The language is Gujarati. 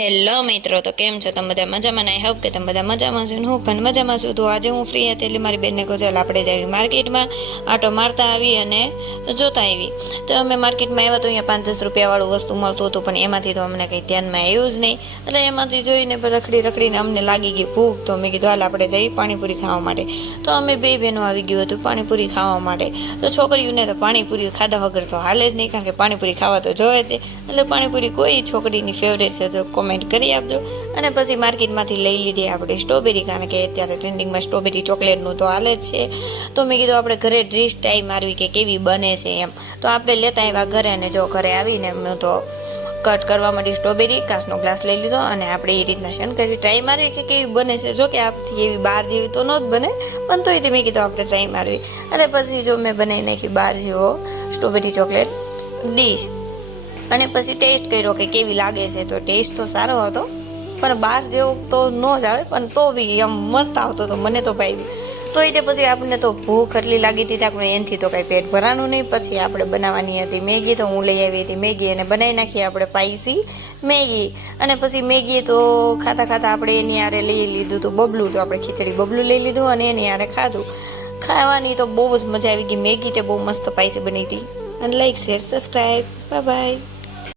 હેલો મિત્રો, તો કેમ છો તમે બધા? મજામાં? આઈ હોપ કે તમે બધા મજામાં છો. હું પણ મજામાં છું. તો આજે હું ફ્રી હતી એટલે મારી બેનને કહું ચાલ આપણે જઈએ માર્કેટમાં, આટો મારતા આવી અને જોતા આવી. તો અમે માર્કેટમાં આવ્યા તો અહીંયા 5-10 રૂપિયાવાળું વસ્તુ મળતું હતું, પણ એમાંથી તો અમને કંઈ ધ્યાનમાં આવ્યું જ નહીં. એટલે એમાંથી જોઈને રખડીને અમને લાગી ગઈ ભૂખ. તો મેં કીધું હાલ આપણે જઈએ પાણીપુરી ખાવા માટે. તો અમે બે બહેનો આવી ગયું હતું પાણીપુરી ખાવા માટે. તો છોકરીઓને તો પાણીપુરી ખાધા વગર તો હાલે જ નહીં, કારણ કે પાણીપુરી ખાવા તો જોઈએ તે. એટલે પાણીપુરી કોઈ છોકરીની ફેવરેટ છે તો કોમેન્ટ કરી આપજો. અને પછી માર્કેટમાંથી લઈ લીધી આપણે સ્ટ્રોબેરી, કારણ કે અત્યારે ટ્રેન્ડિંગમાં સ્ટ્રોબેરી ચોકલેટનું તો હાલે જ છે. તો મેં કીધું આપણે ઘરે ડ્રીશ ટ્રાય મારવી કે કેવી બને છે એમ. તો આપણે લેતા આવ્યા ઘરે, અને જો ઘરે આવીને મેં તો કટ કરવા માટે સ્ટ્રોબેરી કાચનો ગ્લાસ લઈ લીધો, અને આપણે એ રીતના શન કરી ટ્રાય મારવી કે કેવી બને છે. જો કે આપથી એવી બહાર જેવી તો ન જ બને, પણ તોય મેં કીધું આપણે ટ્રાય મારવી. અને પછી જો મેં બનાવી નાખી બહાર જેવો સ્ટ્રોબેરી ચોકલેટ ડીશ. અને પછી ટેસ્ટ કર્યો કે કેવી લાગે છે. તો ટેસ્ટ તો સારો હતો, પણ બહાર જેવો તો ન જ આવે, પણ તો બી આમ મસ્ત આવતો હતો, મને તો ભાઈ. તો એ પછી આપણને તો ભૂખ એટલી લાગી હતી, આપણે એનાથી તો કાંઈ પેટ ભરાનું નહીં. પછી આપણે બનાવવાની હતી મેગી. તો હું લઈ આવી હતી મેગી અને બનાવી નાખી આપણે સ્પાઈસી મેગી. અને પછી મેગી તો ખાતા ખાતા આપણે એની આરે લઈ લીધું હતું બબલું. તો આપણે ખીચડી બબલું લઈ લીધું અને એની આરે ખાધું. ખાવાની તો બહુ જ મજા આવી ગઈ. મેગી તે બહુ મસ્ત સ્પાઈસી બની હતી. અને like, share, subscribe. Bye bye.